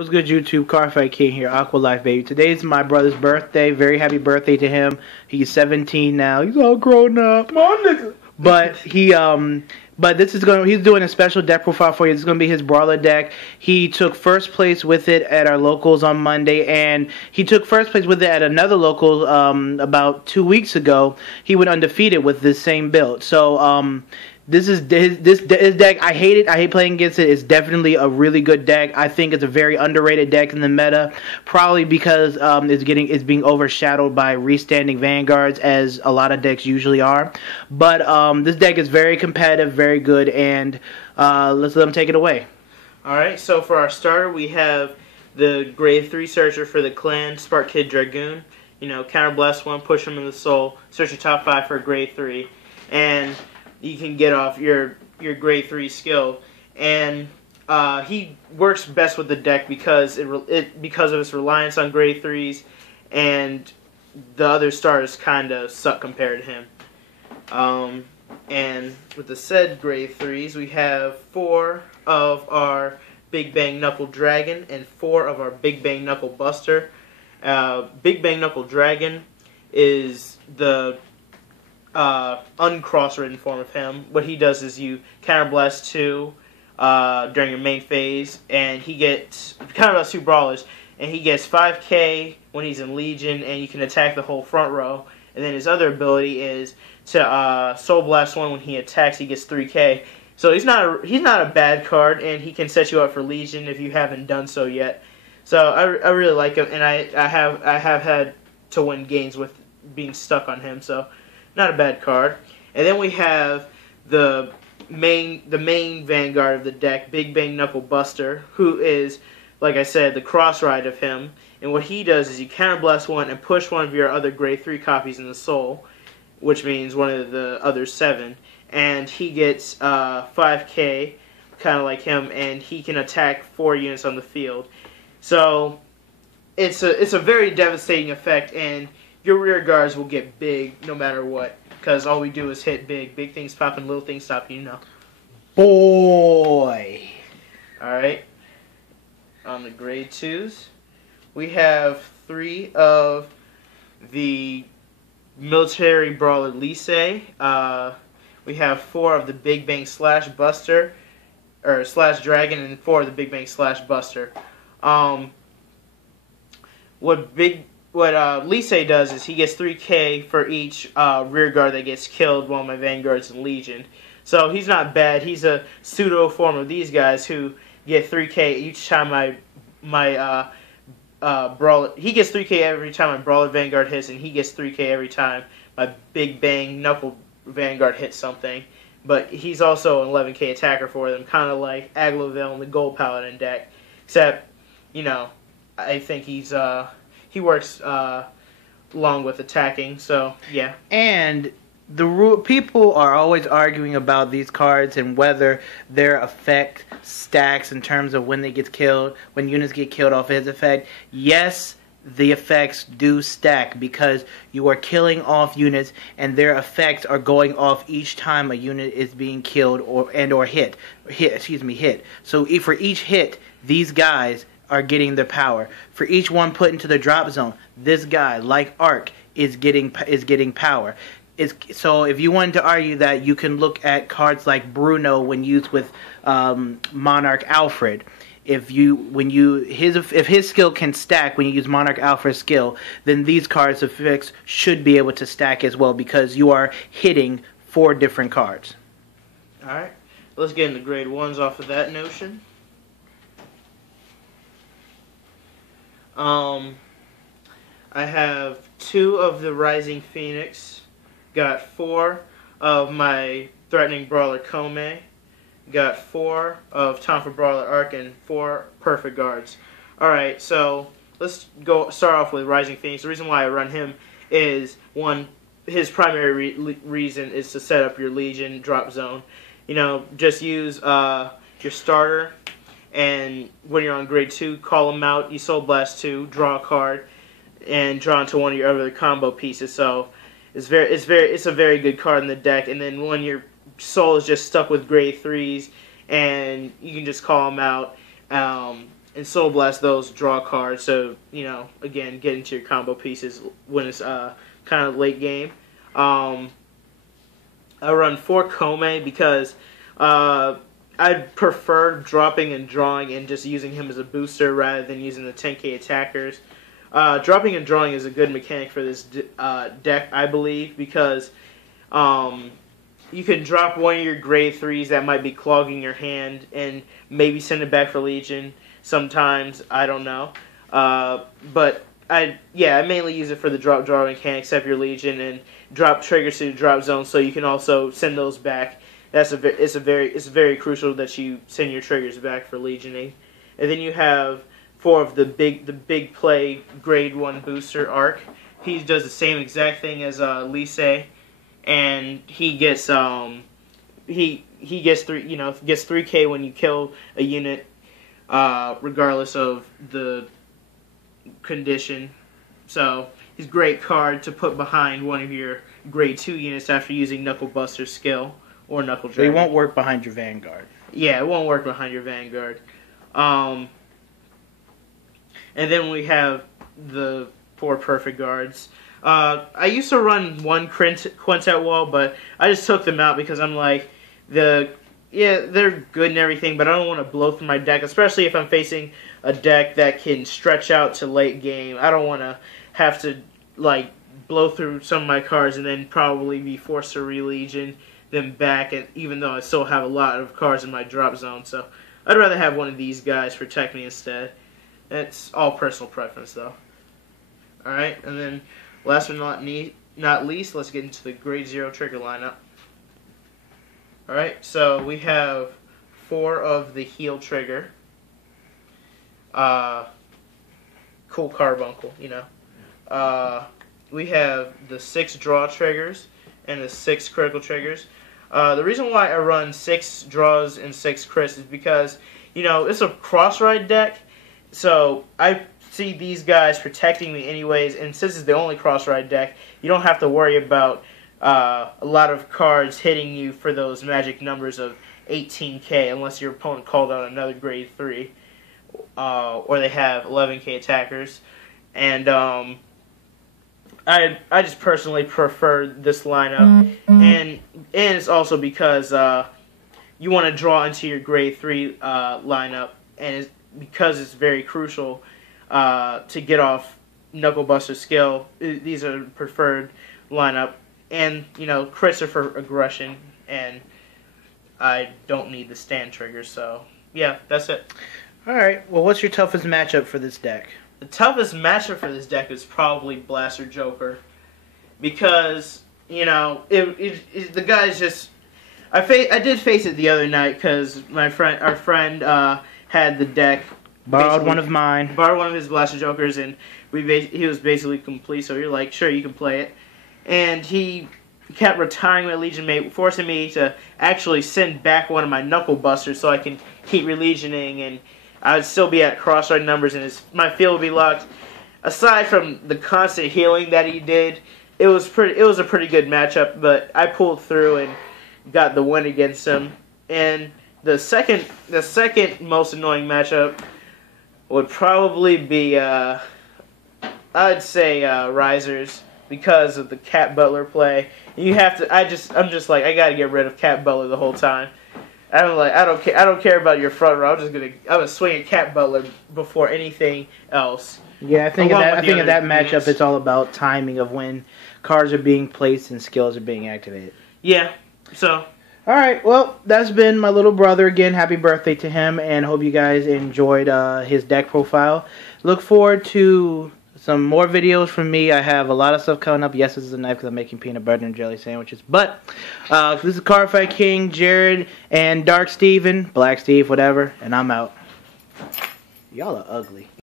What's good, YouTube? Car Fight King here, Aqua Life, baby. Today's my brother's birthday. Very happy birthday to him. He's 17 now. He's all grown up. My nigga. But he's doing a special deck profile for you. This is gonna be his brawler deck. He took first place with it at our locals on Monday, and he took first place with it at another local about 2 weeks ago. He went undefeated with this same build. So this deck. I hate it. I hate playing against it. It's definitely a really good deck. I think it's a very underrated deck in the meta, probably because it's being overshadowed by restanding vanguards, as a lot of decks usually are. But this deck is very competitive, very good, and let's let them take it away. All right. So for our starter, we have the grade 3 searcher for the clan, Spark Kid Dragoon. You know, counter blast 1, push him in the soul, search your top 5 for a grade 3, and you can get off your grade 3 skill. And he works best with the deck because because of its reliance on grade 3s, and the other starters kind of suck compared to him. And with the said grade 3s, we have 4 of our Big Bang Knuckle Dragon and 4 of our Big Bang Knuckle Buster. Big Bang Knuckle Dragon is the uncross-ridden form of him. What he does is you counterblast 2 during your main phase, and he gets counterblast 2 brawlers, and he gets 5k when he's in Legion, and you can attack the whole front row. And then his other ability is to Soul Blast 1 when he attacks. He gets 3k. So he's not a bad card, and he can set you up for Legion if you haven't done so yet. So I really like him, and I have had to win games with being stuck on him. So not a bad card. And then we have the main vanguard of the deck, Big Bang Knuckle Buster, who is, like I said, the cross ride of him. And what he does is you counterblast 1 and push one of your other grade 3 copies in the soul, which means one of the other 7. And he gets 5k, kind of like him, and he can attack 4 units on the field. So it's a very devastating effect, and your rear guards will get big no matter what, because all we do is hit big. Big things popping, little things stopping, you know. Boy. Alright. On the grade 2s, we have 3 of the military brawler Lisei. We have 4 of the Big Bang Slash Buster, or Slash Dragon, and 4 of the Big Bang Slash Buster. What Lisei does is he gets 3k for each rear guard that gets killed while my Vanguard's in Legion. So he's not bad. He's a pseudo form of these guys who get 3k each time my brawler. He gets 3k every time my Brawler Vanguard hits, and he gets 3k every time my Big Bang Knuckle Vanguard hits something. But he's also an 11k attacker for them, kind of like Agloville in the Gold Paladin deck. Except, you know, I think he works along with attacking, so yeah. And people are always arguing about these cards and whether their effect stacks in terms of when they get killed, when units get killed off of his effect. Yes, the effects do stack because you are killing off units, and their effects are going off each time a unit is being killed or hit. So for each hit, these guys are getting their power. For each one put into the drop zone, this guy, like Arc, is getting power. So if you wanted to argue that, you can look at cards like Bruno when used with Monarch Alfred. If his skill can stack when you use Monarch Alfred's skill, then these cards' effects should be able to stack as well, because you are hitting 4 different cards. Alright, let's get into grade 1s off of that notion. I have 2 of the Rising Phoenix, got 4 of my Threatening Brawler Kome, got 4 of Time for Brawler Arc, and 4 Perfect Guards. Alright, so let's start off with Rising Phoenix. The reason why I run him is, one, his primary reason is to set up your Legion drop zone. You know, just use your starter, and when you're on grade 2, call him out, you Soul Blast 2, draw a card, and draw into one of your other combo pieces. So it's a very good card in the deck. And then when your soul is just stuck with grade 3s, and you can just call them out, Soul Blast those, draw cards. So, you know, again, get into your combo pieces when it's kind of late game. I run 4 Kome because I prefer dropping and drawing and just using him as a booster rather than using the 10k attackers. Dropping and drawing is a good mechanic for this deck, I believe, because you can drop one of your grade 3s that might be clogging your hand and maybe send it back for Legion sometimes. I don't know. But I mainly use it for the draw mechanic, except your Legion, and drop triggers to the drop zone, so you can also send those back. It's very crucial that you send your triggers back for Legioning. And then you have 4 of the big play grade 1 booster Arc. He does the same exact thing as Lise, and he gets he gets 3k when you kill a unit, regardless of the condition. So he's a great card to put behind one of your grade 2 units after using Knuckle Buster's skill or Knuckle Dragon. It won't work behind your Vanguard. Yeah, it won't work behind your Vanguard. And then we have the 4 perfect guards. I used to run 1 Quintet Wall, but I just took them out because I'm like, they're good and everything, but I don't want to blow through my deck, especially if I'm facing a deck that can stretch out to late game. I don't want to have to like blow through some of my cards and then probably be forced to re-Legion them back, and even though I still have a lot of cards in my drop zone. So I'd rather have one of these guys protect me instead. It's all personal preference, though. Alright, and then last but not least, let's get into the grade 0 trigger lineup. Alright, so we have 4 of the heal trigger. Cool carbuncle, you know. We have the 6 draw triggers and the 6 critical triggers. The reason why I run 6 draws and 6 crits is because, you know, it's a cross-ride deck, so I see these guys protecting me anyways, and since it's the only cross-ride deck, you don't have to worry about a lot of cards hitting you for those magic numbers of 18k, unless your opponent called out another grade 3, or they have 11k attackers. And I just personally prefer this lineup, and it's also because you want to draw into your grade 3 lineup, and because it's very crucial to get off Knuckle Buster skill. These are preferred lineup, and you know, crits are for aggression, and I don't need the stand trigger. So yeah, that's it. All right. Well, what's your toughest matchup for this deck? The toughest matchup for this deck is probably Blaster Joker, because you know the guy's just. I did face it the other night because our friend had the deck. Borrowed one of mine. Borrowed one of his Blaster Jokers, and he was basically complete. So you're like, sure, you can play it, and he kept retiring my Legion Mate, forcing me to actually send back one of my Knuckle Busters so I can keep relegioning, and I would still be at cross-ride numbers, and my field would be locked. Aside from the constant healing that he did, it was a pretty good matchup, but I pulled through and got the win against him. And the second most annoying matchup would probably be I'd say Risers, because of the Cat Butler play. You have to. I'm just like, I gotta get rid of Cat Butler the whole time. I'm like, I don't care about your front row. I'm gonna swing at Cat Butler before anything else. Yeah, I think in that matchup, it's all about timing of when cards are being placed and skills are being activated. Yeah. So. All right. Well, that's been my little brother again. Happy birthday to him, and hope you guys enjoyed his deck profile. Look forward to some more videos from me. I have a lot of stuff coming up. Yes, this is a knife because I'm making peanut butter and jelly sandwiches. But this is Card Fight King, Jared, and Dark Steven, Black Steve, whatever, and I'm out. Y'all are ugly.